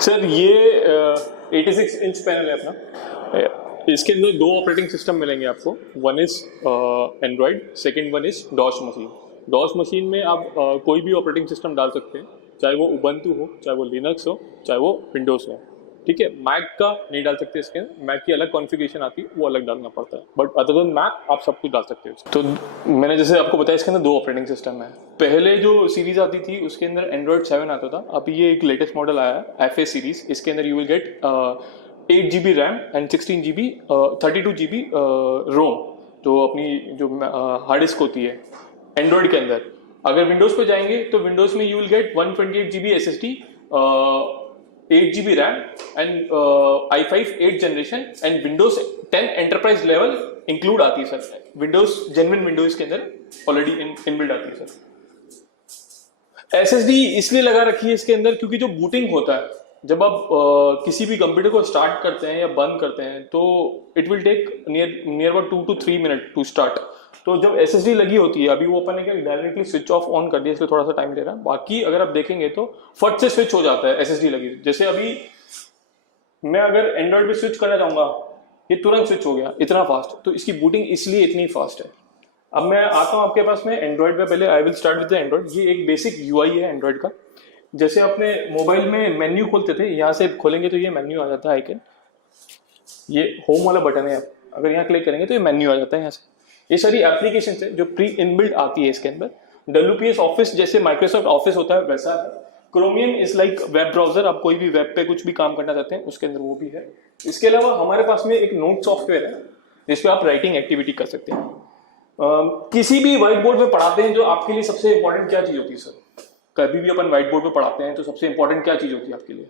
Sir ये 86 inch panel है अपना। इसके अंदर दो ऑपरेटिंग सिस्टम मिलेंगे आपको। One is Android, second one is DOS machine. DOS machine में आप कोई भी ऑपरेटिंग सिस्टम डाल सकते हैं, चाहे वो उबंटू हो, चाहे वो लिनक्स हो, चाहे वो विंडोज़ हो। ठीक है, मैक का नहीं डाल सकते इसके अंदर, मैक की अलग कॉन्फ़िगरेशन आती है, वो अलग डालना पड़ता है। बट अदर देन मैक आप सब कुछ डाल सकते हो। तो मैंने जैसे आपको बताया इसके अंदर दो ऑपरेटिंग सिस्टम है। पहले जो सीरीज आती थी उसके अंदर एंड्रॉयड 7 आता था। अभी ये एक लेटेस्ट मॉडल आया है FA सीरीज। इसके अंदर you will get 8 GB RAM and 16 GB 32 GB रोम, जो अपनी जो हार्ड डिस्क होती है एंड्रॉयड के अंदर। अगर विंडोज़ पे जाएंगे तो विंडोज़ में you will get 128 GB SSD, 8 GB RAM and i5 8 generation and Windows 10 enterprise level include आती है सर। विंडोज जेन्युइन विंडोज के अंदर ऑलरेडी इनबिल्ट आती है सर। SSD इसलिए लगा रखी है इसके अंदर क्योंकि जो बूटिंग होता है, जब आप किसी भी कंप्यूटर को स्टार्ट करते हैं या बंद करते हैं तो it will take near about 2 to 3 minute to start. तो जब SSD लगी होती है, अभी वो अपन ने क्या डायरेक्टली स्विच ऑफ ऑन कर दिया, इसलिए थोड़ा सा टाइम ले रहा है। बाकी अगर आप देखेंगे तो फट से स्विच हो जाता है SSD लगी। जैसे अभी मैं अगर एंड्रॉइड पे स्विच करना चाहूंगा, ये तुरंत स्विच हो गया, इतना फास्ट। तो इसकी बूटिंग इसलिए इतनी फास्ट है। अब मैं आता हूँ आपके पास में एंड्रॉइड पे। पहले I will start with the Android. ये एक बेसिक UI है एंड्रॉइड का। जैसे अपने मोबाइल में मेन्यू खोलते थे, यहाँ से खोलेंगे तो ये मेन्यू आ जाता है आइकन। ये होम वाला बटन है, अगर यहाँ क्लिक करेंगे तो ये मेन्यू आ जाता है यहाँ से। ये सारी एप्लीकेशन है जो प्री इनबिल्ट आती है इसके अंदर। WPS ऑफिस जैसे माइक्रोसॉफ्ट ऑफिस होता है वैसा है। Chromium is like web browser. आप कोई भी वेब पे कुछ भी काम करना चाहते हैं उसके अंदर वो भी है। इसके अलावा हमारे पास में एक नोट सॉफ्टवेयर है जिसपे आप राइटिंग एक्टिविटी कर सकते हैं। किसी भी व्हाइट बोर्ड पे पढ़ाते हैं, जो आपके लिए सबसे इंपॉर्टेंट क्या चीज होती है सर? कभी भी अपन व्हाइट बोर्ड पे पढ़ाते हैं तो सबसे इंपॉर्टेंट क्या चीज होती है आपके लिए?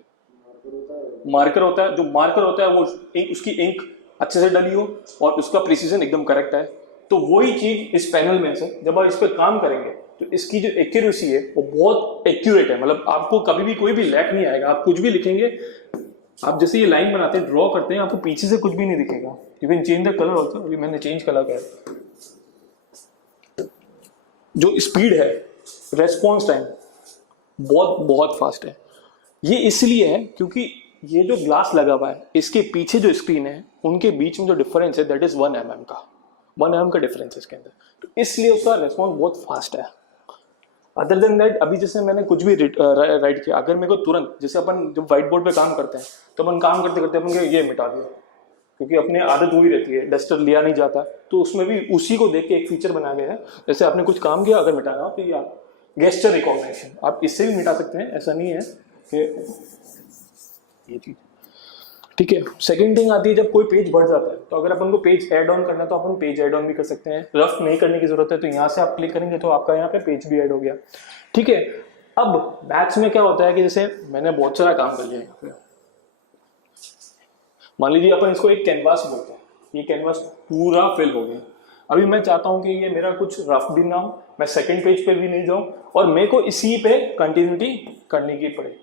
मार्कर होता है। जो मार्कर होता है वो उसकी इंक अच्छे से डली हो और उसका प्रिसीजन एकदम करेक्ट है। तो वही चीज इस पैनल में है सर। जब आप इस पर काम करेंगे तो इसकी जो एक्यूरेसी है वो बहुत एक्यूरेट है। मतलब आपको कभी भी कोई भी लैक नहीं आएगा। आप कुछ भी लिखेंगे, आप जैसे ये लाइन बनाते हैं, ड्रॉ करते हैं, आपको पीछे से कुछ भी नहीं दिखेगा। You can change the colour also. अभी मैंने चेंज कलर किया। जो स्पीड है, रेस्पॉन्स टाइम बहुत फास्ट है। ये इसलिए है क्योंकि ये जो ग्लास लगा हुआ है, इसके पीछे जो स्क्रीन है, उनके बीच में जो डिफरेंस है दैट इज 1 mm का। 1 mm का डिफरेंस है इसके अंदर, तो इसलिए उसका रेस्पॉन्स बहुत फास्ट है। अदर देन दैट, अभी जैसे मैंने कुछ भी राइट किया, अगर मेरे को तुरंत, जैसे अपन जब व्हाइट बोर्ड पे काम करते हैं तो अपन काम करते करते अपन ये मिटा दिया, क्योंकि अपने आदत वही रहती है, डस्टर लिया नहीं जाता। तो उसमें भी उसी को देख के एक फीचर बनाया गया है। जैसे आपने कुछ काम किया, अगर मिटाना हो तो ये आप गेस्चर रिकॉग्निशन, आप इससे भी मिटा सकते हैं। ऐसा नहीं है कि ये चीज, ठीक है। सेकंड थिंग आती है जब कोई पेज बढ़ जाता है, तो अगर अपन को पेज ऐड ऑन करना है तो अपन पेज ऐड ऑन भी कर सकते हैं। रफ नहीं करने की जरूरत है तो यहाँ से आप क्लिक करेंगे तो आपका यहाँ पे पेज भी ऐड हो गया, ठीक है। अब बैच में क्या होता है कि जैसे मैंने बहुत सारा काम कर लिया यहाँ पे, मान लीजिए अपन इसको एक कैनवास बोलते हैं, ये कैनवास पूरा फिल हो गया। अभी मैं चाहता हूं कि ये मेरा कुछ रफ भी ना हो, मैं सेकंड पेज पे भी नहीं जाऊं और मेरे को इसी पे कंटिन्यूटी करने की पड़े,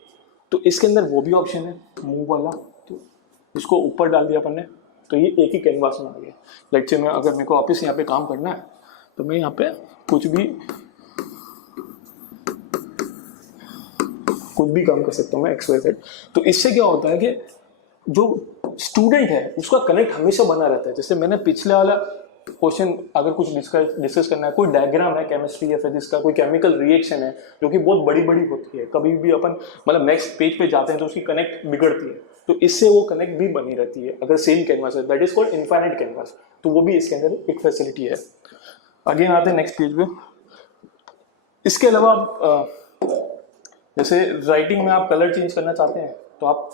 तो इसके अंदर वो भी ऑप्शन है मूव वाला। तो इसको ऊपर डाल दिया अपन ने, तो ये एक ही कैनवास में आ गया। लेट्स से मैं, अगर मेरे को वापस यहाँ पे काम करना है तो मैं यहाँ पे कुछ भी काम कर सकता हूँ मैं XYZ। तो इससे क्या होता है कि जो स्टूडेंट है उसका कनेक्ट हमेशा बना रहता है। जैसे मैंने पिछले वाला क्वेश्चन, अगर कुछ डिस्कस करना है, कोई डायग्राम है केमिस्ट्री या फिजिक्स का, कोई केमिकल रिएक्शन है जो कि बहुत बड़ी बड़ी होती है, कभी भी अपन मतलब नेक्स्ट पेज पे जाते हैं तो उसकी कनेक्ट बिगड़ती है, तो इससे वो कनेक्ट भी बनी रहती है अगर सेम कैनवास है। That is called infinite canvas. तो वो भी इसके अंदर एक फैसिलिटी है। आगे आते हैं नेक्स्ट पेज पे। इसके अलावा जैसे राइटिंग में आप कलर चेंज करना चाहते हैं तो आप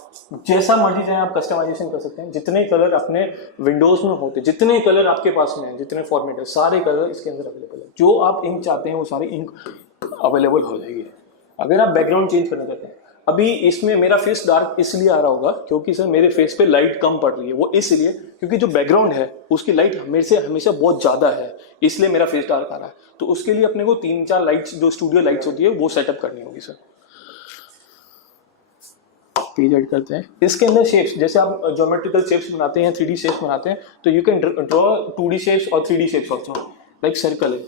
जैसा मर्जी चाहे आप कस्टमाइजेशन कर सकते हैं। जितने कलर अपने विंडोज में होते, जितने कलर आपके पास में है, जितने फॉर्मेट है, सारे कलर इसके अंदर अवेलेबल है। जो आप इंक चाहते हैं वो सारी इंक अवेलेबल हो जाएगी। अगर आप बैकग्राउंड चेंज करना चाहते हैं, अभी इसमें मेरा फेस डार्क इसलिए आ रहा होगा क्योंकि सर मेरे फेस पे लाइट कम पड़ रही है। वो इसलिए क्योंकि जो बैकग्राउंड है उसकी लाइट हमेशा बहुत ज्यादा है, इसलिए मेरा फेस डार्क आ रहा है। तो उसके लिए अपने को 3-4 लाइट्स, जो स्टूडियो लाइट्स होती है, वो सेटअप करनी होगी सर। पेज ऐड करते हैं। इसके अंदर शेप्स, जैसे आप ज्योमेट्रिकल शेप्स बनाते हैं, 3D शेप्स बनाते हैं, तो you can draw 2D shapes और 3D shapes also. Like circle है,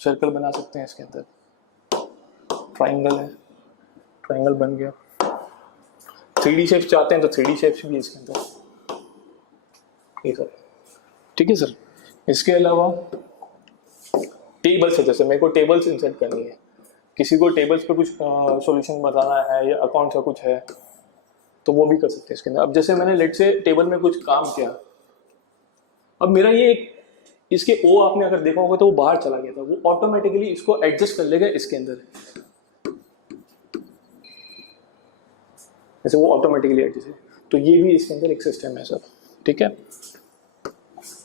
सर्कल बना सकते हैं इसके अंदर। ट्राइंगल है, ट्राइंगल बन गया। 3D शेप्स चाहते हैं तो 3D शेप्स भी इसके अंदर, ये सर। ठीक है सर। इसके अलावा टेबल्स है, जैसे मेरे को टेबल्स इंसर्ट करनी है, किसी को टेबल्स पे कुछ सॉल्यूशन बताना है या अकाउंट का कुछ है तो वो भी कर सकते हैं इसके अंदर। अब जैसे मैंने लेट से टेबल में कुछ काम किया, अब मेरा ये एक इसके ओ आपने अगर देखा होगा तो वो बाहर चला गया था, वो ऑटोमेटिकली इसको एडजस्ट कर लेगा इसके अंदर, जैसे वो ऑटोमेटिकली एडजस्ट है। तो ये भी इसके अंदर एक सिस्टम है सर। ठीक है।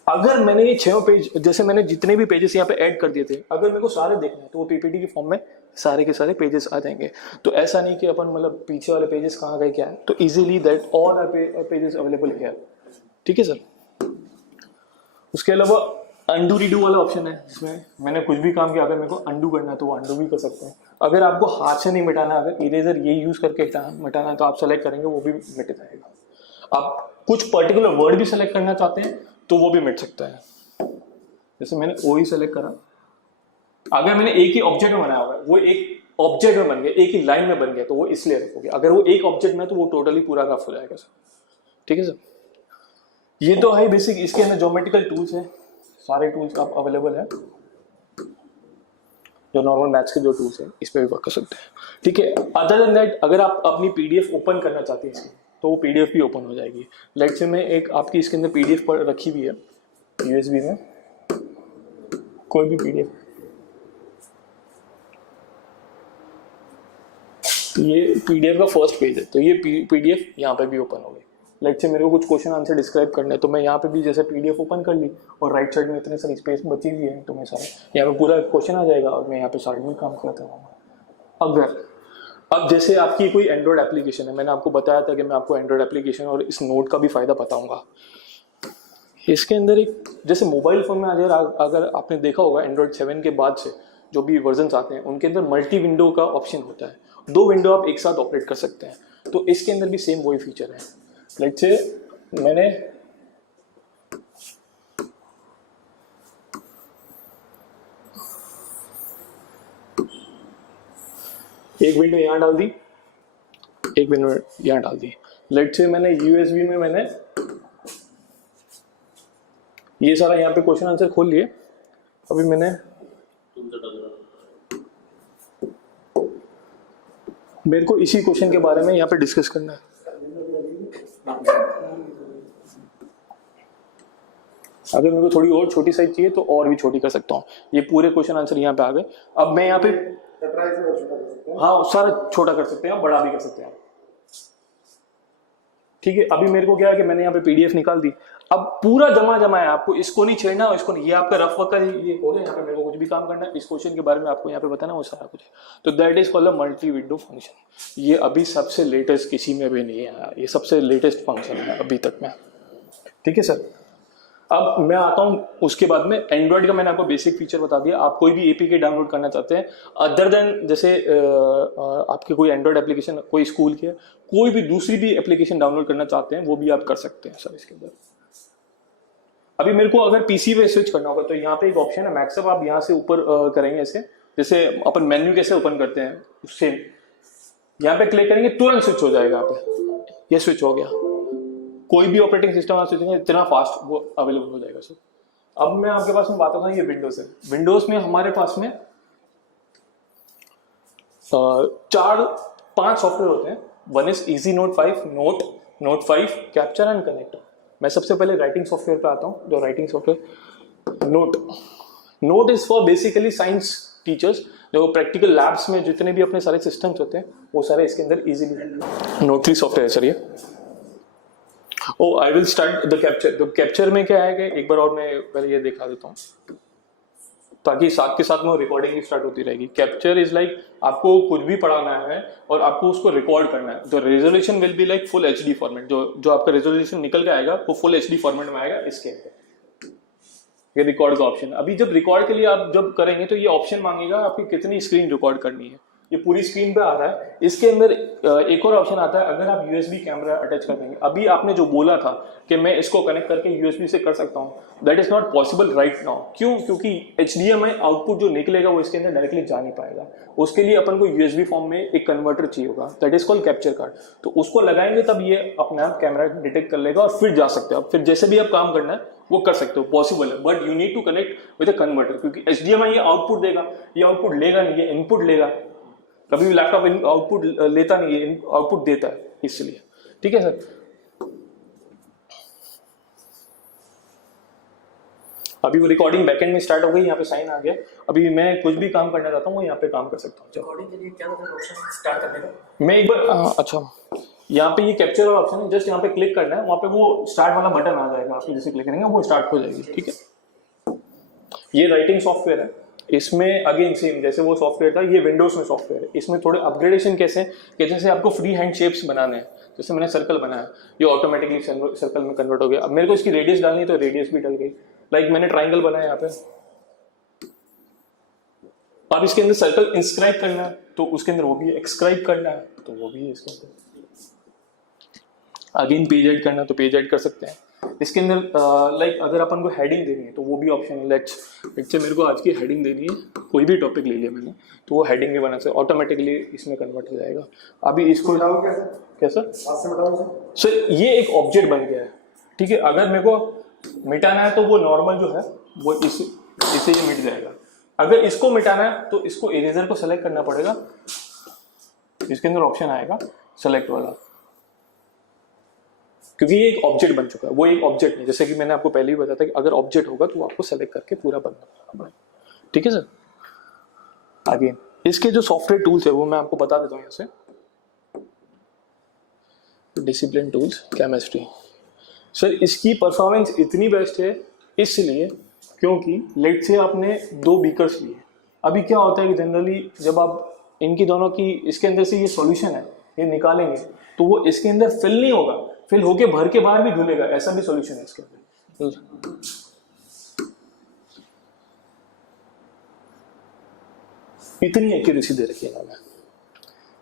अगर मैंने ये 6 पेज, जैसे मैंने जितने भी पेजेस यहाँ पे ऐड कर दिए थे, अगर मेरे को सारे देखने हैं तो वो पीपीटी के फॉर्म में सारे के सारे पेजेस आ जाएंगे। तो ऐसा नहीं कि अपन मतलब पीछे वाले पेजेस कहाँ गए क्या है, तो easily that all pages available here. ठीक है सर। उसके अलावा अंडू रीडू वाला ऑप्शन है, जिसमें मैंने कुछ भी काम किया अगर मेरे को अंडू करना है तो वो अंडू भी कर सकते हैं। अगर आपको हाथ से नहीं मिटाना, अगर इरेजर ये यूज करके मिटाना है तो आप सेलेक्ट करेंगे, वो भी मिट जाएगा। आप कुछ पर्टिकुलर वर्ड भी सेलेक्ट करना चाहते हैं तो वो भी मिट सकता है। जैसे मैंने ओ ही सेलेक्ट करा, अगर मैंने एक ही ऑब्जेक्ट में बनाया होगा, वो एक ऑब्जेक्ट में बन गया, एक ही लाइन में बन गया, तो वो इसलिए रखोगे। अगर वो एक ऑब्जेक्ट में तो वो टोटली पूरा काफ हो जाएगा सर। ठीक है सर। ये तो है बेसिक। इसके अंदर ज्योमेट्रिकल टूल्स हैं, सारे टूल्स आप अवेलेबल है, जो नॉर्मल मैथ्स के जो टूल्स हैं इस पे भी वर्क कर सकते हैं। ठीक है। अदर देन दैट, अगर आप अपनी पीडीएफ ओपन करना चाहते हैं इसकी, तो वो पीडीएफ भी ओपन हो जाएगी। लेट से मैं एक आपकी इसके अंदर पीडीएफ पर रखी हुई है यूएसबी में, कोई भी पीडीएफ, तो ये पीडीएफ का फर्स्ट पेज है, तो ये पीडीएफ यहाँ पे भी ओपन हो गई। लेट से मेरे को कुछ क्वेश्चन आंसर डिस्क्राइब करना है तो मैं यहाँ पे भी जैसे पीडीएफ ओपन कर ली और राइट साइड में इतने सारी स्पेस बची हुई है तो मैं सारे यहाँ पे पूरा क्वेश्चन आ जाएगा और मैं यहाँ पे साइड में काम करता रहूँगा। अगर अब जैसे आपकी कोई एंड्रॉयड एप्लीकेशन है, मैंने आपको बताया था कि मैं आपको एंड्रॉयड एप्लीकेशन और इस नोट का भी फायदा बताऊंगा। इसके अंदर एक जैसे मोबाइल फोन में अगर आपने देखा होगा एंड्रॉयड 7 के बाद से जो भी वर्जन आते हैं उनके अंदर मल्टी विंडो का ऑप्शन होता है, 2 विंडो आप एक साथ ऑपरेट कर सकते हैं। तो इसके अंदर भी सेम वही फीचर है। लेट्स से मैंने एक विंडो यहाँ डाल दी, एक विंडो यहाँ डाल दी। लेट्स से मैंने यूएसबी में मैंने ये सारा यहाँ पे क्वेश्चन आंसर खोल लिए। अभी मैंने मेरे को इसी क्वेश्चन के बारे में यहाँ पे डिस्कस करना है। अगर मेरे को थोड़ी और छोटी साइज चाहिए तो और भी छोटी कर सकता हूँ। ये पूरे क्वेश्चन आंसर यहाँ पे आ गए। अब मैं यहाँ पे हाँ सारा छोटा कर सकते हैं, बड़ा भी कर सकते हैं। ठीक है। अभी मेरे को क्या है कि मैंने यहाँ पे पीडीएफ निकाल दी, अब पूरा जमा है, आपको इसको नहीं छेड़ना और इसको नहीं, ये आपका रफ वर्क का ये हो गया। यहाँ पे मेरे को कुछ भी काम करना है, इस क्वेश्चन के बारे में आपको यहाँ पे बताना वो सारा कुछ। तो that is called multi window function. ये अभी सबसे लेटेस्ट, किसी में भी नहीं है, ये सबसे लेटेस्ट फंक्शन है अभी तक में। ठीक है सर। अब मैं आता हूँ उसके बाद में एंड्रॉइड का मैंने आपको बेसिक फीचर बता दिया। आप कोई भी एपीके डाउनलोड करना चाहते हैं अदर देन जैसे आपके कोई एंड्रॉइड एप्लीकेशन, कोई स्कूल के, कोई भी दूसरी भी एप्लीकेशन डाउनलोड करना चाहते हैं वो भी आप कर सकते हैं सर इसके अंदर। अभी मेरे को अगर पीसी पे स्विच करना होगा तो यहाँ पे एक ऑप्शन है मैक्सअप, आप यहाँ से ऊपर करेंगे ऐसे, जैसे अपन मेन्यू कैसे ओपन करते हैं उससे यहाँ पे क्लिक करेंगे तुरंत स्विच हो जाएगा। यहाँ पे ये स्विच हो गया, कोई भी ऑपरेटिंग सिस्टम आप सोचेंगे इतना फास्ट वो अवेलेबल हो जाएगा सर। अब मैं आपके पास में बात करता हूँ ये विंडोज है। विंडोज में हमारे पास में 4-5 सॉफ्टवेयर होते हैं। One is easy note 5, note 5, capture and connect. मैं सबसे पहले राइटिंग सॉफ्टवेयर पे आता हूँ। जो writing software note is for basically science teachers, जो प्रैक्टिकल लैब्स में जितने भी अपने सारे सिस्टम्स होते हैं वो सारे इसके अंदर इजीली नोट 3 सॉफ्टवेयर है सर ये। I will start the capture. तो कैप्चर में क्या है कि एक बार और मैं पहले ये दिखा देता हूँ ताकि साथ के साथ में रिकॉर्डिंग भी स्टार्ट होती रहेगी। कैप्चर इज लाइक आपको कुछ भी पढ़ाना है और आपको उसको रिकॉर्ड करना है। तो resolution will be like full HD format, जो आपका रेजोल्यूशन निकल के आएगा वो फुल एचडी फॉर्मेट में आएगा इसके अंदर। ये रिकॉर्ड का ऑप्शन। अभी जब रिकॉर्ड के लिए आप जब करेंगे तो ये ऑप्शन मांगेगा आपकी कितनी स्क्रीन रिकॉर्ड करनी है। ये पूरी स्क्रीन पे आ रहा है। इसके अंदर एक और ऑप्शन आता है, अगर आप यूएसबी कैमरा अटैच कर देंगे। अभी आपने जो बोला था कि मैं इसको कनेक्ट करके यूएसबी से कर सकता हूँ, that is not possible right now. क्यों? क्योंकि HDMI आउटपुट जो निकलेगा वो इसके अंदर डायरेक्टली जा नहीं पाएगा। उसके लिए अपन को यूएसबी फॉर्म में एक कन्वर्टर चाहिए होगा, that is called capture card. तो उसको लगाएंगे तब ये अपने आप कैमरा डिटेक्ट कर लेगा और फिर जा सकते हो आप, फिर जैसे भी आप काम करना है वो कर सकते हो, पॉसिबल है। But you need to connect with a converter, क्योंकि HDMI ये आउटपुट देगा, ये आउटपुट लेगा नहीं, ये इनपुट लेगा। कभी भी लैपटॉप आउटपुट लेता नहीं है, आउटपुट देता है, इसलिए। ठीक है सर। अभी वो रिकॉर्डिंग बैकएंड में स्टार्ट हो गई, यहाँ पे साइन आ गया। अभी मैं कुछ भी काम करना चाहता हूँ वो यहाँ पे काम कर सकता हूँ। रिकॉर्डिंग के लिए क्या ऑप्शन स्टार्ट करने का? मैं एक बार अच्छा, यहाँ पे ये कैप्चर वाला ऑप्शन है, जस्ट यहाँ पे क्लिक करना है, वहाँ पे वो स्टार्ट वाला बटन आ जाएगा, आप जैसे क्लिक करेंगे वो स्टार्ट हो जाएगी। ठीक है। ये राइटिंग सॉफ्टवेयर है, इसमें अगेन सेम जैसे वो सॉफ्टवेयर था, ये विंडोज में सॉफ्टवेयर है। इसमें थोड़े अपग्रेडेशन कैसे कि जैसे आपको फ्री हैंड शेप्स बनाने हैं, जैसे मैंने सर्कल बनाया, ये ऑटोमेटिकली सर्कल में कन्वर्ट हो गया। अब मेरे को इसकी रेडियस डालनी है तो रेडियस भी डल गई। लाइक मैंने ट्राइंगल बनाया यहाँ पे, अब इसके अंदर सर्कल इंस्क्राइब करना है तो उसके अंदर वो भी एक्सक्राइब करना है तो वो भी है इसके अंदर। अगेन पेज ऐड करना है तो पेज ऐड कर सकते हैं इसके अंदर। लाइक अगर अपन को हेडिंग देनी है तो वो भी ऑप्शन है। लेट्स से मेरे को आज की हेडिंग देनी है, कोई भी टॉपिक ले लिया मैंने, तो वो हेडिंग भी बना सकते, ऑटोमेटिकली इसमें कन्वर्ट हो जाएगा। अभी इसको कैसा सर, ये एक ऑब्जेक्ट बन गया है। ठीक है, अगर मेरे को मिटाना है तो वो नॉर्मल जो है वो इससे ये मिट जाएगा। अगर इसको मिटाना है तो इसको इरेजर को सेलेक्ट करना पड़ेगा, इसके अंदर ऑप्शन आएगा सेलेक्ट वाला, क्योंकि ये एक ऑब्जेक्ट बन चुका है। वो एक ऑब्जेक्ट नहीं, जैसे कि मैंने आपको पहले ही बताया था कि अगर ऑब्जेक्ट होगा तो आपको सेलेक्ट करके पूरा बनना पड़ेगा। ठीक है सर। अगेन इसके जो सॉफ्टवेयर टूल्स है वो मैं आपको बता देता हूँ। यहाँ से डिसिप्लिन टूल्स केमिस्ट्री, सर इसकी परफॉर्मेंस इतनी बेस्ट है इसलिए क्योंकि लेट से आपने 2 बीकर्स लिए। अभी क्या होता है कि जनरली जब आप इनकी दोनों की इसके अंदर से ये सॉल्यूशन है ये निकालेंगे तो वो इसके अंदर फिल नहीं होगा, फिल होके भर के बाहर भी धुलेगा, ऐसा भी सॉल्यूशन है इसके अंदर। इतनी एक्यूरेसी दे रखी है इन्होंने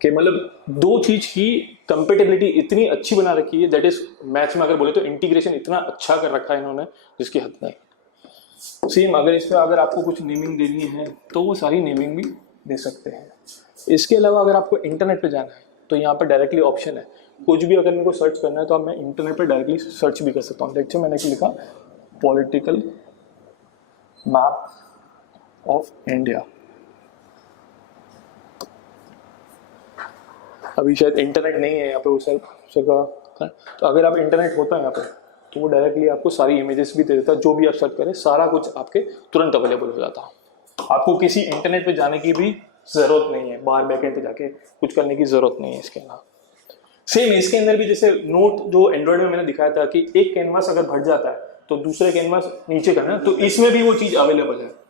कि मतलब 2 चीज की कंपेटेबिलिटी इतनी अच्छी बना रखी है, दैट इज मैथ्स में अगर बोले तो इंटीग्रेशन इतना अच्छा कर रखा है इन्होंने जिसकी हद नहीं। सेम अगर इस पर अगर आपको कुछ नेमिंग देनी है तो वो सारी नेमिंग भी दे सकते हैं। इसके अलावा अगर आपको इंटरनेट पे जाना है तो यहाँ पर डायरेक्टली ऑप्शन है, कुछ भी अगर मेरे को सर्च करना है तो अब मैं इंटरनेट पे डायरेक्टली सर्च भी कर सकता हूँ। देखिए मैंने लिखा पॉलिटिकल मैप ऑफ इंडिया। अभी शायद इंटरनेट नहीं है यहाँ पे उस जगह, तो अगर आप इंटरनेट होता है यहाँ पे तो वो डायरेक्टली आपको सारी इमेजेस भी दे देता है, जो भी आप सर्च करें सारा कुछ आपके तुरंत अवेलेबल हो जाता है। आपको किसी इंटरनेट पे जाने की भी जरूरत नहीं है, बाहर बैकएंड पे जाके कुछ करने की जरूरत नहीं है इसके अलावा। सेम इसके अंदर भी जैसे नोट जो एंड्रॉइड में मैंने दिखाया था कि एक कैनवास अगर भर जाता है तो दूसरे कैनवास नीचे करना, तो इसमें भी वो चीज अवेलेबल है।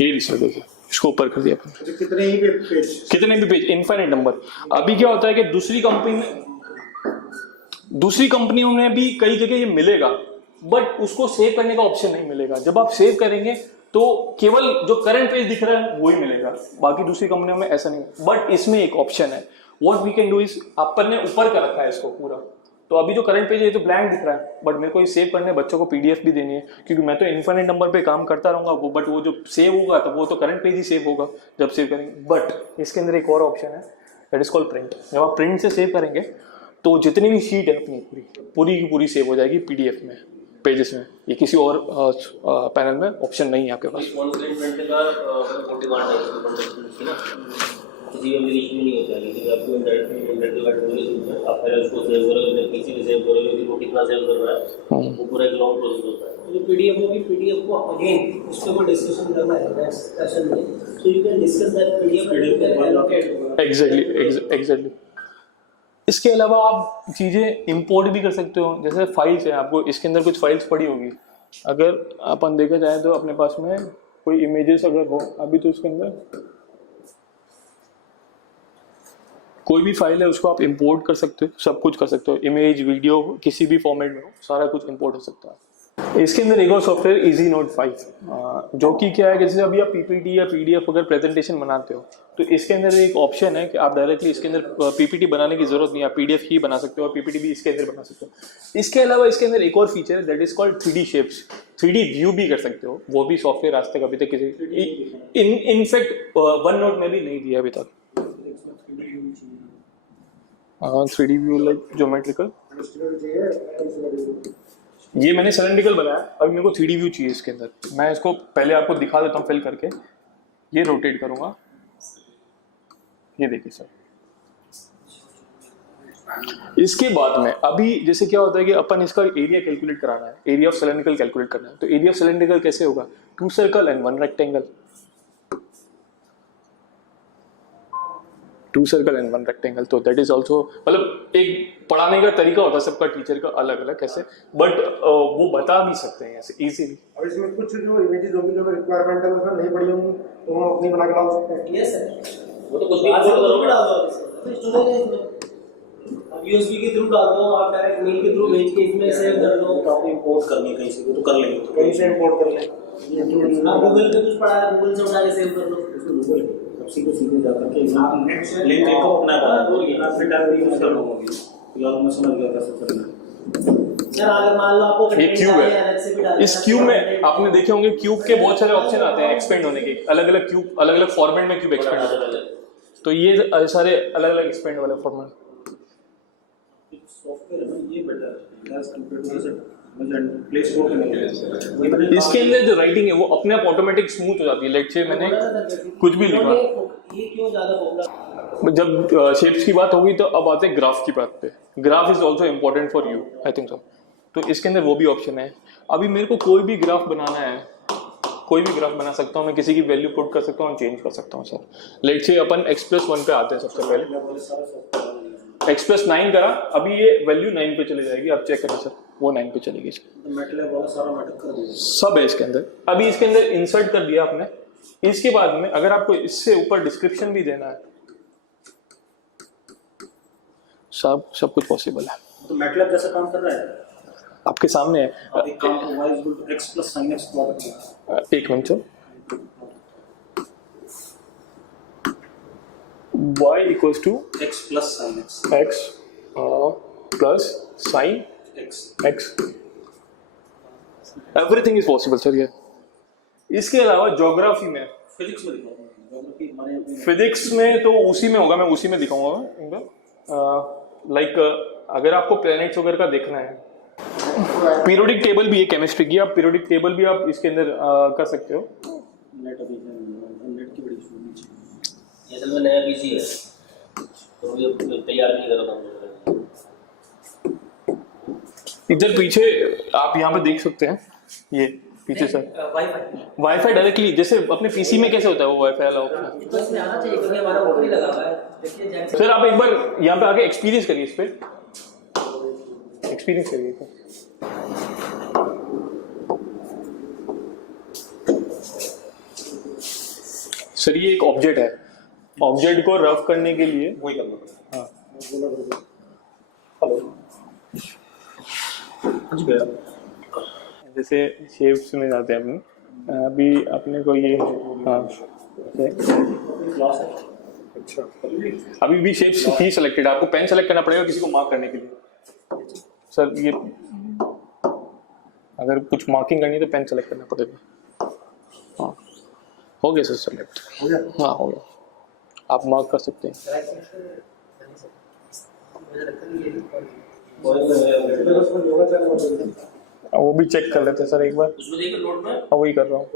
ये रिसर्च है, इसको ऊपर कर दिया अपन। कितने भी पेज इनफाइनाइट नंबर। अभी क्या होता है कि दूसरी कंपनियों में भी कई जगह ये मिलेगा, बट उसको सेव करने का ऑप्शन नहीं मिलेगा। जब आप सेव करेंगे तो केवल जो करंट पेज दिख रहा है वो ही मिलेगा, बाकी दूसरी कंपनियों में ऐसा नहीं। बट इसमें एक ऑप्शन है, what we can do is, अपन ने ऊपर कर रखा है इसको पूरा, तो अभी जो करंट पेज है ये तो ब्लैंक दिख रहा है, बट मेरे को ये सेव करने बच्चों को पीडीएफ भी देनी है, क्योंकि मैं तो इनफाइनाइट नंबर पे काम करता रहूंगा वो, बट वो जो सेव होगा तो वो तो करंट पेज ही सेव होगा जब सेव करेंगे। बट इसके अंदर एक और ऑप्शन है, दैट इज कॉल्ड प्रिंट। जब आप प्रिंट से सेव करेंगे तो जितनी भी शीट है अपनी पूरी की पूरी सेव हो जाएगी पीडीएफ में, पेजेस में। ये किसी और पैनल में ऑप्शन नहीं है आपके पास। किसी भी इशू नहीं होता है, लेकिन आपको इंटरनेट के बाद आप पहले उसको सेव करोगे, पीसी में सेव करोगे, वो कितना सेव कर रहा है, वो पूरा एक लॉन्ग प्रोसेस होता है। जो पीडीएफ होगी, पीडीएफ को अगेन उस पर कोई डिस्कशन करना है नेक्स्ट सेशन में, तो you can discuss that PDF. Exactly. इसके अलावा आप चीज़ें इंपोर्ट भी कर सकते हो, जैसे फाइल्स है, आपको इसके अंदर कुछ फाइल्स पड़ी होगी, अगर अपन देखा जाए तो अपने पास में कोई इमेजेस अगर हो, अभी तो इसके अंदर कोई भी फाइल है उसको आप इंपोर्ट कर सकते हो, सब कुछ कर सकते हो, इमेज वीडियो किसी भी फॉर्मेट में हो सारा कुछ इंपोर्ट हो सकता है। इसके अंदर एक और सॉफ्टवेयर इजी नोट 5 जो कि क्या है कि जैसे अभी आप पीपीटी या पीडीएफ अगर प्रेजेंटेशन बनाते हो तो इसके अंदर एक ऑप्शन है कि आप डायरेक्टली इसके अंदर पीपीटी बनाने की जरूरत नहीं है, आप पीडीएफ ही बना सकते हो और पीपीटी भी इसके अंदर बना सकते हो। इसके अलावा इसके अंदर एक और फीचर है that is called 3D shapes, 3D view भी कर सकते हो, वो भी सॉफ्टवेयर आज तक अभी तक किसी इनफैक्ट वन नोट में भी नहीं दिया अभी तक। 3D व्यू लाइक ज्योमेट्रिकल, ये मैंने सिलेंड्रिकल बनाया, अभी मेरे को 3D व्यू चाहिए इसके अंदर। मैं इसको पहले आपको दिखा देता हूँ फिल करके, ये रोटेट करूंगा, ये देखिए सर। इसके बाद में अभी जैसे क्या होता है कि अपन इसका एरिया कैलकुलेट कराना है, एरिया ऑफ सिलेंड्रिकल कैलकुलेट करना है, तो एरिया ऑफ सिलेंड्रिकल कैसे होगा, 2 circle and 1 rectangle, 2 circle and 1 rectangle. तो दैट इज ऑल्सो मतलब एक पढ़ाने का तरीका होता है सबका टीचर का अलग अलग कैसे, बट वो बता भी सकते हैं ऐसे इजीली। और इसमें कुछ जो इमेजेस होंगी जो रिक्वायरमेंट है उसमें नहीं पड़ी होंगी तो हम अपनी बना के डाल सकते हैं। यस सर, वो तो कुछ भी डाल दो स्टोरेज है इसमें, अब यूएसबी के थ्रू डाल दो, आप डायरेक्ट मेल के थ्रू भेज के इसमें सेव कर लो। तो आप इंपोर्ट करनी कहीं से तो कर लेंगे, कहीं से इंपोर्ट कर लें, आप गूगल पे कुछ पढ़ा है गूगल से उठा के सेव कर लो, गूगल सीधे सीधे जाकर के लिंक को अपना बना फिर डायरेक्ट यूज कर लोगे। यार मैं समझ गया कैसे करना है। सर अगर मान लो आपको ये क्यूब है, इस क्यूब में आपने देखे होंगे क्यूब के बहुत सारे ऑप्शन आते हैं एक्सपेंड होने के, अलग अलग क्यूब अलग अलग फॉर्मेट में क्यूब एक्सपेंड होते हैं, तो ये सारे अलग अलग एक्सपेंड वाले फॉर्मेट। सॉफ्टवेयर है ये बेटर है एज कंपेयर टू जैसे प्ले स्टोर पे नहीं है। इसके अंदर जो राइटिंग है वो अपने आप ऑटोमेटिक स्मूथ हो जाती है। लेट्स से मैंने कुछ भी लिखा, ये क्यों ज्यादा पॉपुलर, जब शेप्स की बात होगी तो अब आते हैं ग्राफ की बात पे। Graph is also important for you I think so, तो इसके अंदर वो भी ऑप्शन है। अभी मेरे को कोई भी ग्राफ बनाना है, कोई भी ग्राफ बना सकता हूँ मैं, किसी की वैल्यू पुट कर सकता हूँ, चेंज कर सकता हूँ sir. Let's say upon x+1 पे आते हैं सबसे पहले, x+9 करा, अभी ये वैल्यू 9 पे चली जाएगी, आप चेक करें सर, वो 9 पे चलेगी। मैटलैब वाला सारा मैटर कर दिया, सब है इसके अंदर। अभी इसके अंदर इंसर्ट कर दिया आपने, इसके बाद में अगर आपको इससे ऊपर डिस्क्रिप्शन भी देना है, सब कुछ पॉसिबल है। तो मैटलैब जैसा काम कर रहा है आपके सामने है। अब एक काम y = x + sin x plot करें। एक minute sir, y = x + sin x x plus sign x, everything is possible sir. ये इसके अलावा ज्योग्राफी में, फिजिक्स में दिखाओ, ज्योग्राफी हमारे फिजिक्स में तो उसी में होगा, मैं उसी में दिखाऊंगा। लाइक अगर आपको प्लैनेट्स वगैरह का देखना है, पीरियोडिक टेबल भी है केमिस्ट्री की, आप पीरियोडिक टेबल भी आप इसके अंदर कर सकते हो। नेट अभी नेट की बड़ी सुविधा है। ये असल में नया पीसी है तो ये तैयार नहीं कर रहा था। इधर पीछे आप यहाँ पे देख सकते हैं, ये पीछे सर वाईफाई डायरेक्टली, जैसे अपने पीसी में कैसे होता है वो वाईफाई वाला ऑप्शन, तो इसमें आना चाहिए क्योंकि हमारा ऊपर ही लगा हुआ है। देखिए जैक सर आप एक बार यहाँ पे आके एक्सपीरियंस करिए, इस पे एक्सपीरियंस करिए सर। सर ये एक ऑब्जेक्ट है, ऑब्जेक्ट को रफ करने के लिए वही कर लो। हाँ हेलो कुछ गया जैसे शेप्स में जाते हैं अपने, अभी अपने को ये हाँ क्लास है। अच्छा अभी भी शेप्स ही सिलेक्टेड है, आपको पेन सेलेक्ट करना पड़ेगा किसी को मार्क करने के लिए। सर ये अगर कुछ मार्किंग करनी है तो पेन सेलेक्ट करना पड़ेगा। हाँ हो गया सर सेलेक्ट, हो गया। हाँ हो गया, आप मार्क कर सकते हैं। वो भी चेक कर लेते हैं सर एक बार, उसमें देखिए नोट में हाँ वही कर रहा हूँ।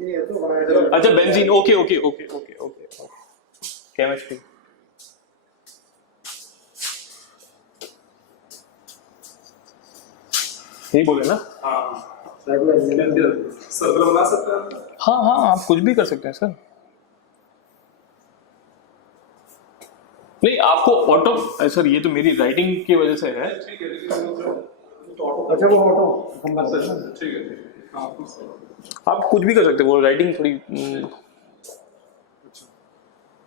ये तो बनाया था। अच्छा benzene, okay okay okay okay okay, chemistry. यही बोले ना? सर्कल बना सकते हैं। हाँ हाँ, आप कुछ भी कर सकते हैं सर। नहीं, आपको ऑटो, सर ये तो मेरी राइटिंग की वजह से है। ठीक है, अच्छा वो ऑटो ठीक है। हाँ, आप कुछ भी कर सकते हैं, वो राइटिंग थोड़ी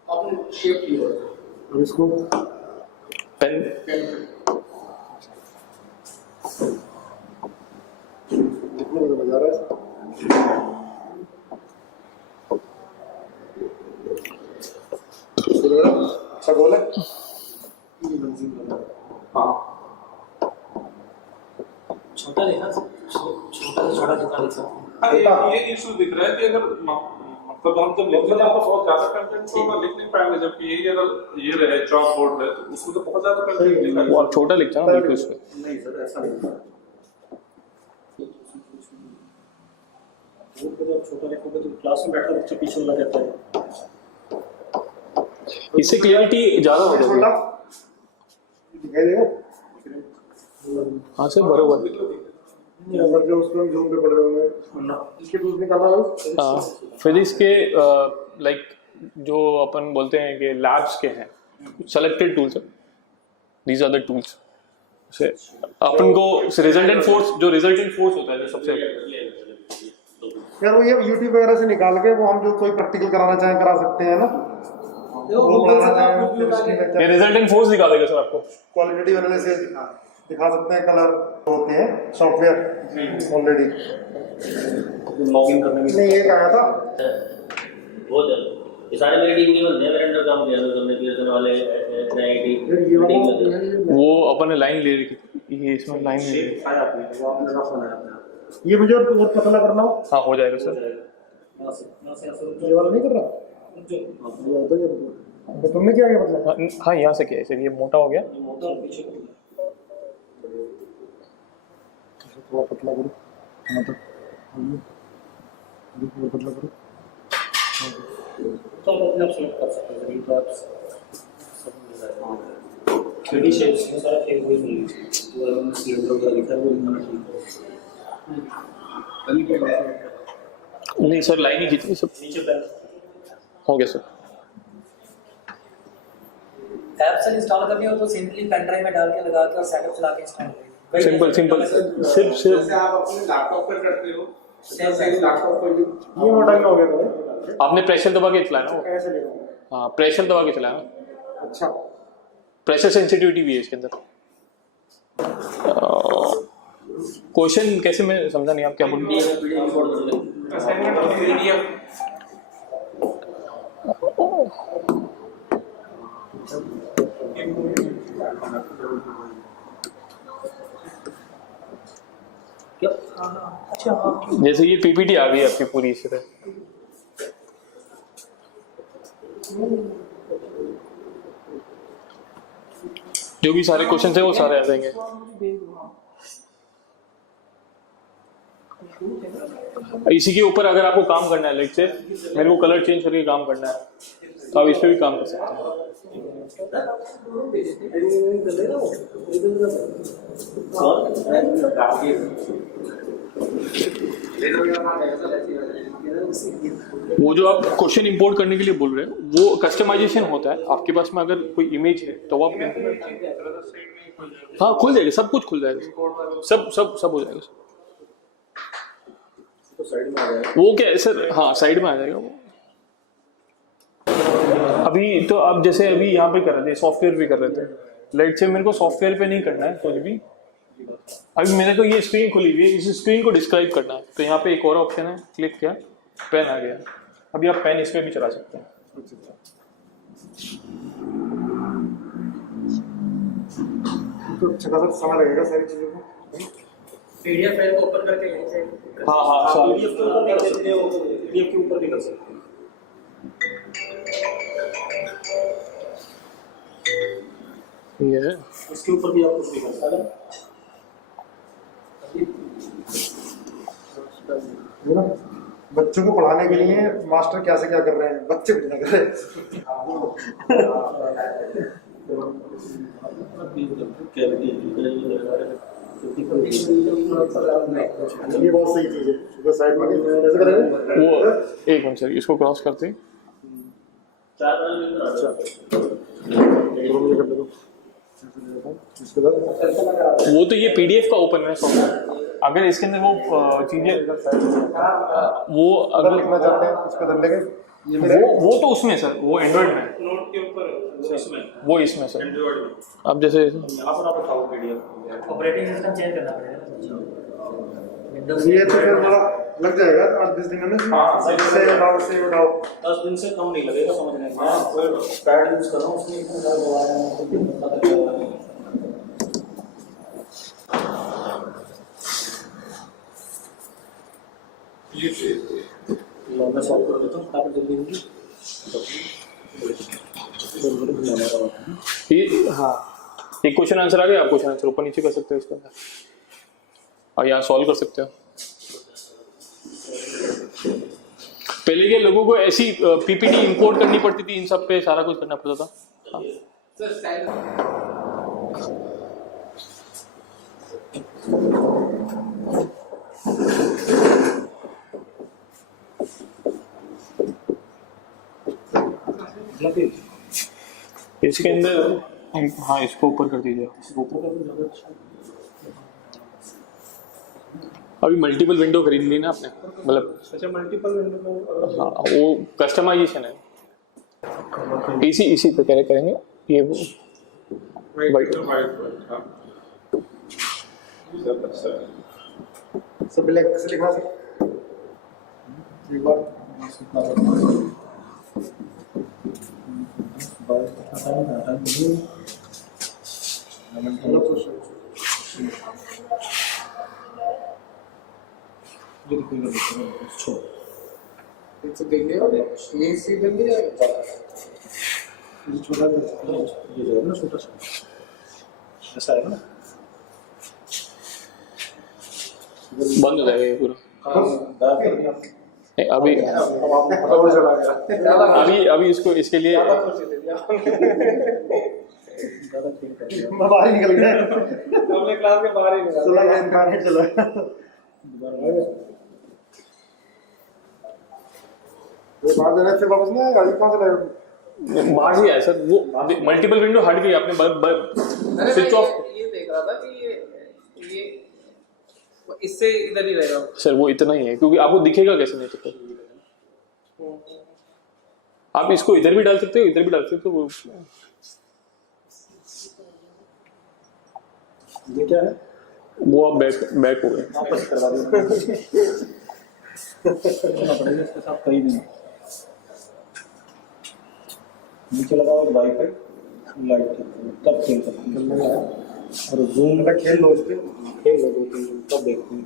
आपने शेप की और इसको पेन। कितने बजा रहा है? अच्छा गोल है। हाँ, छोटा लिखा, छोटा से छोटा जितना लिख सकते हैं। हाँ, ये इशू दिख रहा है कि अगर मतलब हम जब लिखते हैं तो बहुत ज्यादा कंटेंट तो हम लिख नहीं पाएंगे, जबकि यही अगर ये रहे चॉक बोर्ड रहे तो उसमें तो बहुत ज्यादा कंटेंट लिखा है। वो आप छोटा लिखते हैं ना बिल्कुल उसमें। नहीं सर ऐसा नहीं। जब छोटा लिखोगे तो क्लास में बैठकर बच्चा पीछे लग जाता है। इससे क्लियरिटी ज्यादा हो जाएगी। दिखाई देगा? हाँ सर, बरोबर। अगर जो उसको हम जूम पे पढ़ रहे होंगे इसके टूल्स निकालना है। फिर इसके लाइक जो अपन बोलते हैं कि लैब्स के हैं, सेलेक्टेड टूल्स है, दीज आर द टूल्स। से अपन को रिजल्टेंट फोर्स, जो रिजल्टेंट फोर्स होता है जो सबसे यार वो ये यूट्यूब वगैरह से निकाल के वो हम जो कोई प्रैक्टिकल कराना चाहें करा सकते हैं ना। वो बनाना चाहें ये रिजल्टेंट फोर्स दिखा देगा सर आपको। क्वालिटेटिव एनालिसिस दिखा सकते हैं, कलर होते हैं सॉफ्टवेयर ऑलरेडी। लॉगिन करने में नहीं एक आया था बहुत है। ये सारे मेरी टीम के बंदे हैं, मेरे अंडर काम किया करने पीएसएन वाले एनआईटी ये टीम में। वो अपन ने लाइन ले रखी थी, ये इसमें लाइन ले रखी। आया आपने वो आपने रफ बनाया था। ये मुझे और पता करना हो। हाँ हो जाएगा सर। ये वाला नहीं कर रहा तो तुमने क्या किया मतलब? हाँ यहाँ से किया है सर, ये मोटा हो गया। मोटा और पीछे थोड़ा पतला करो, मतलब पतला करो तो आप अपने आप सेलेक्ट कर सकते हैं। तो आप थ्री शेप्स में सारा फेस हुई मिल वो सिलेंडर का लिखा है वो लिखना चाहिए। नहीं सर, लाइन ही खींची सब। नीचे पेन हो गया सर। ऐप से इंस्टॉल करनी हो तो सिंपली पेन ड्राइव में डाल के लगा के और सेटअप चला के इंस्टॉल करें। सिंपल सिर्फ जैसे आप अपने लैपटॉप पर करते हो, जैसे लैपटॉप पर ये मोटा क्या हो गया था? आपने प्रेशर दबा के चलाया ना वो। ऐसे लेगा। हाँ, प्रेशर दबा के चलाया ना। अच्छा प्रेशर सेंसिटिविटी भी है इसके अंदर। क्वेश्चन कैसे, मैं समझा नहीं आप क्या बोल रहे हैं। पीडीएफ फोल्डर ले असाइनमेंट पीडीएफ जैसे ये पीपीटी आ गई आपकी पूरी इसी तरह। जो भी सारे क्वेश्चन है वो सारे आ जाएंगे। इसी के ऊपर अगर आपको काम करना है, लाइक से मेरे को कलर चेंज करके काम करना है तो आप इस पे भी काम कर सकते हैं। वो जो आप क्वेश्चन इंपोर्ट करने के लिए बोल रहे हैं वो कस्टमाइजेशन होता है। आपके पास में अगर कोई इमेज है तो आप, हाँ खुल जाएगा, सब कुछ खुल जाएगा, सब सब सब हो जाएगा। तो साइड में आ जाएगा। वो क्या है सर, हाँ साइड में आ जाएगा वो। अभी तो आप जैसे अभी यहाँ पे कर रहे थे, सॉफ्टवेयर भी कर रहे थे, लाइट से मेरे को सॉफ्टवेयर पे नहीं करना है कुछ भी। अभी मेरे को ये स्क्रीन खुली हुई है, इस स्क्रीन को डिस्क्राइब करना है तो यहाँ पे एक और ऑप्शन है, क्लिक किया, पेन आ गया। अभी आप पेन इस पे भी चला सकते हैं। तो अच्छा खासा समय लगेगा सारी चीजों को। पीडीएफ फाइल को ओपन करके यहीं से हाँ हाँ हाँ, पीडीएफ के ऊपर भी कर सकते हो, पीडीएफ के ऊपर भी कर सकते हो। ये है। इसके ऊपर भी आप कुछ भी कर सकते हैं। है ना? बच्चों को पढ़ाने के लिए मास्टर क्या से क्या कर रहे हैं, बच्चे कुछ ना कर रहे हैं। ये बहुत सही चीज है, सुबह साइड में कैसे करेंगे वो एक मिनट सर, इसको क्रॉस करते हैं। इसके बाद वो तो ये पीडीएफ का ओपन है सॉफ्टवेयर, अगर इसके अंदर वो चीजें वो अगर अगर लिखना चाहते हैं उसको कर लेंगे। ये मेरे वो तो उसमें सर, वो एंड्रॉइड में, नोट के ऊपर इसमें वो इसमें सर। एंड्रॉइड में अब जैसे यहाँ पर आप उठाओ पीडीएफ। ऑपरेटिंग सिस्टम चेंज करना पड़ेगा विंडोज ये तो फिर थोड़ा लग जाएगा 8-10 दिन में। हाँ, से उठाओ 10 दिन से कम नहीं लगेगा समझने में। पैड यूज कर रहा हूँ उसमें इतना ज़्यादा दवा है तो पता चलेगा। मैं सॉल्व कर देता हूँ ताकि जल्दी होगी। ये हाँ, एक क्वेश्चन आंसर आ गया, आप क्वेश्चन आंसर ऊपर नीचे कर सकते हो इसके अंदर, और यहाँ सॉल्व कर सकते हो। पहले के लोगों को ऐसी पीपीटी इंपोर्ट करनी पड़ती थी, इन सब पे सारा कुछ करना पड़ता था। हाँ। इसके अंदर हाँ, इसको ऊपर कर दीजिए। अभी मल्टीपल विंडो खरीद ली ना आपने, मतलब अच्छा मल्टीपल विंडो। हाँ, वो कस्टमाइजेशन है। इसी पे करेंगे ये वो वाइट हाँ सब ब्लैक से लिखा सर एक बार। ये सी देंगे छोटा ये ना छोटा सा ऐसा है ना, बंद हो जाएगा ये पूरा। नहीं, अभी अभी इसको इसके लिए बाहर निकल गए, अपने क्लास के बाहर ही निकाल। चला गया इंटरनेट चला। ये बाहर जाने से वापस नहीं आएगा, कहाँ से लाएगा? बाहर ही है सर, वो मल्टीपल विंडो हट गई, आपने स्विच ऑफ। ये देख रहा था कि ये इससे इधर ही रहेगा सर वो इतना ही है, क्योंकि आपको दिखेगा कैसे नहीं तो आप इसको इधर भी डाल सकते हो, इधर भी डाल सकते हो। वो ये क्या है? वो आप बैक हो गए। वापस करवा देंगे। पड़ेगा इसके साथ कई दिन। नीचे लगाओ वाईफाई लाइट तब खेल सकते हैं, और जूम मतलब खेल लो उसपे। खेल लो 2-3 दिन तब देखते हैं।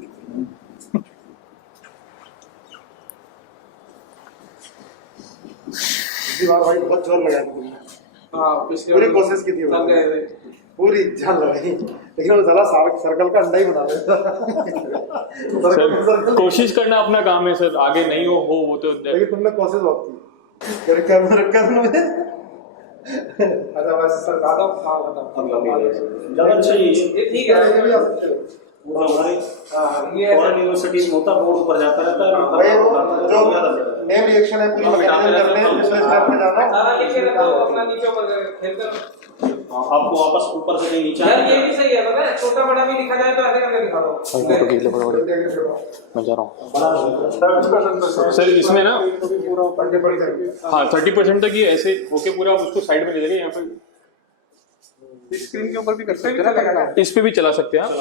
पिछली बार भाई बहुत जोर लगाया था तुमने, हाँ पिछले पूरी कोशिश की थी वो। सब गए थे पूरी जान लगाई, लेकिन वो साला सर्कल का अंडा ही बना देता। सर कोशिश करना अपना काम है सर, आगे नहीं हो वो तो लेकिन तुमने कोशिश बहुत की। तेरे कर्म में अच्छा वैसे सर दादा हाँ बताओ ज़्यादा अच्छा ये ठीक है भी आ सकते हो। पूरा हमारे ये फॉरेन यूनिवर्सिटी में होता बोर्ड ऊपर जाता रहता है। भाई वो जो नेम रिएक्शन है पूरी मैकेनिज्म करते हैं, दूसरे स्टेप पे जाना। सारा लिखे रहता हूँ अपना नीचे ऊपर खेलकर। आपको वापस ऊपर से कहीं नीचे यार ये भी सही है, पता है छोटा बड़ा भी लिखा जाए तो ऐसे करके दिखा दो। फोटो खींच लो फटाफट, मैं जा रहा हूँ सर। इसमें ना पूरा 30% हाँ 30% तक ये ऐसे ओके, पूरा आप उसको साइड में ले जाइए। यहाँ पे स्क्रीन के ऊपर भी कर सकते हैं, इस पे भी चला सकते हैं आप।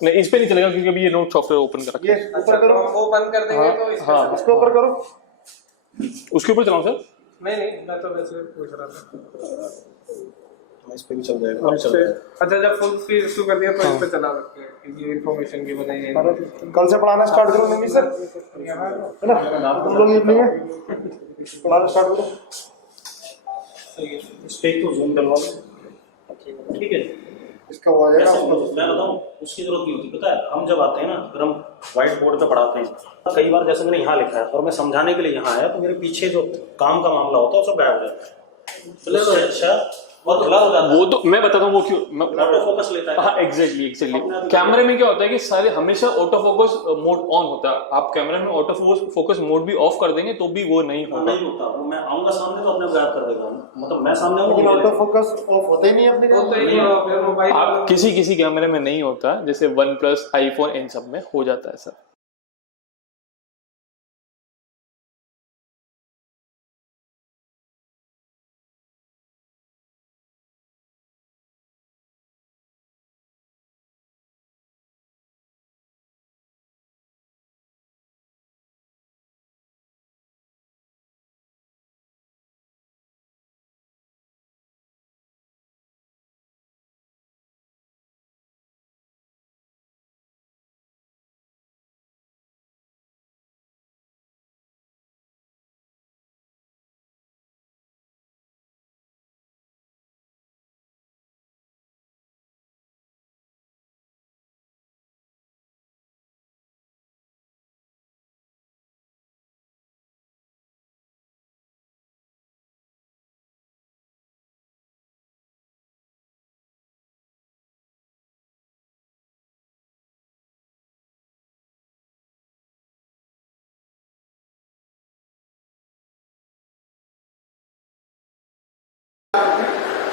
नहीं इस पे नहीं चलेगा, क्योंकि अभी ये नोट सॉफ्टवेयर ओपन कर ये ऊपर करो, वो बंद कर देंगे तो इस हाँ उसके ऊपर करो। उसके ऊपर चलाऊँ सर? नहीं मैं तो वैसे पूछ रहा था। इस पे भी चल जाएगा। अच्छा जब फुल स्क्रीन शुरू कर दिया तो इस पे चला सकते हैं, क्योंकि इन्फॉर्मेशन की बनाई है। कल से पढ़ाना स्टार्ट करो मम्मी सर, है ना? तुम लोग इवनिंग में पढ़ाना स्टार्ट करो। इस पे तो जूम डलवा लो, ठीक है। इसका हो जाएगा। मैं बताऊं उसकी जरूरत नहीं होती, पता है हम जब आते हैं ना, अगर हम व्हाइट बोर्ड पे पढ़ाते हैं, कई बार जैसे मैंने यहाँ लिखा है और मैं समझाने के लिए यहाँ आया तो मेरे पीछे जो काम का मामला होता है वो सब गायब हो जाता है। तो अच्छा बहुत धुला हो जाता है, वो तो मैं बताता हूँ वो क्यों ऑटो फोकस लेता है। हाँ एग्जैक्टली एग्जैक्टली कैमरे में क्या होता है कि सारे हमेशा ऑटो फोकस मोड ऑन होता है, आप कैमरे में ऑटो फोकस मोड भी ऑफ कर देंगे तो भी वो नहीं होगा। नहीं होता, वो मैं आऊंगा सामने तो अपने गायब कर देगा, मतलब मैं सामने लेकिन आऊंगा ऑटो फोकस ऑफ होते ही नहीं अपने वो तो कैमरे ही में। फिर मोबाइल आप किसी कैमरे में नहीं होता, जैसे वन प्लस आईफोन इन सब में हो जाता है सर।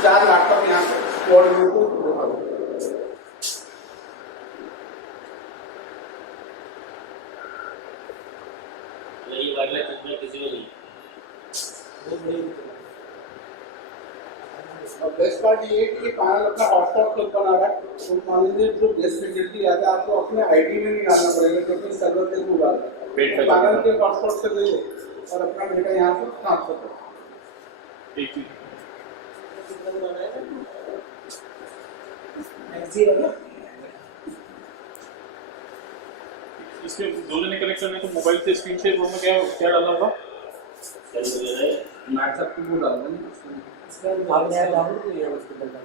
चार लैपटॉप यहाँ पे स्क्वाड व्यू को दिखा दो। यही वायरलेस इसमें किसी को नहीं। और बेस्ट पार्ट ये है कि ये पैनल अपना हॉटस्पॉट खुद बना रहा है, तो मान लीजिए जो बेस्ट फैसिलिटी आता है आपको अपने आईडी में निकालना पड़ेगा क्योंकि सर्वर पे वो डाल पैनल के हॉटस्पॉट से ले लो और अपना डेटा यहाँ से ट्रांसफर करो। एक चीज इसके दो जने कनेक्ट करने को मोबाइल से स्क्रीन शेयर में क्या क्या डालना होगा? व्हाट्सएप पे वो डाल देना, इसका भाग नया डाउनलोड किया है उसके अंदर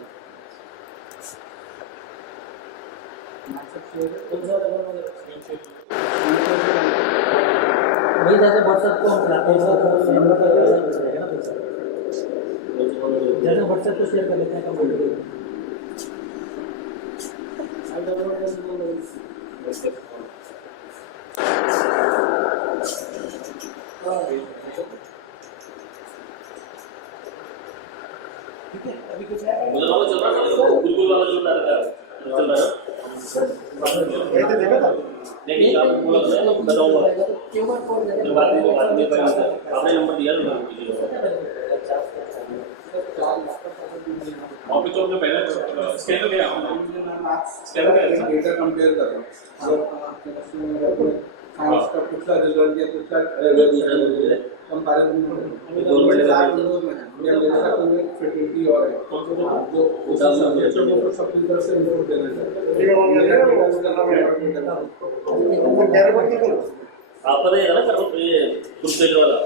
व्हाट्सएप से कौन सा वाला स्क्रीन शेयर वही जैसे व्हाट्सएप को हम चलाते हैं उसका नंबर का रहेगा ना जैसे व्हाट्सएप को शेयर कर लेते हैं कमेंट ठीक है अभी कुछ है मुझे लगा चल रहा है, बिल्कुल वाला जो चल रहा है। ये तो देखा था नहीं आप बोला मैं बताऊंगा, क्यूआर कोड फिर बाद में आपने नंबर दिया तो वहाँ पे तो अपने पहले स्कैनर गया डेटा कंपेयर कर रहा हूँ साइंस का पिछला रिजल्ट या पिछला कंपैरिजन या मेरे साथ में फैकल्टी और है जो उस सब्जेक्ट को सब फिल्टर से इनपुट देना चाहिए वो कैमरा बंद करो। आप पता है ना कर ये फुल पेज वाला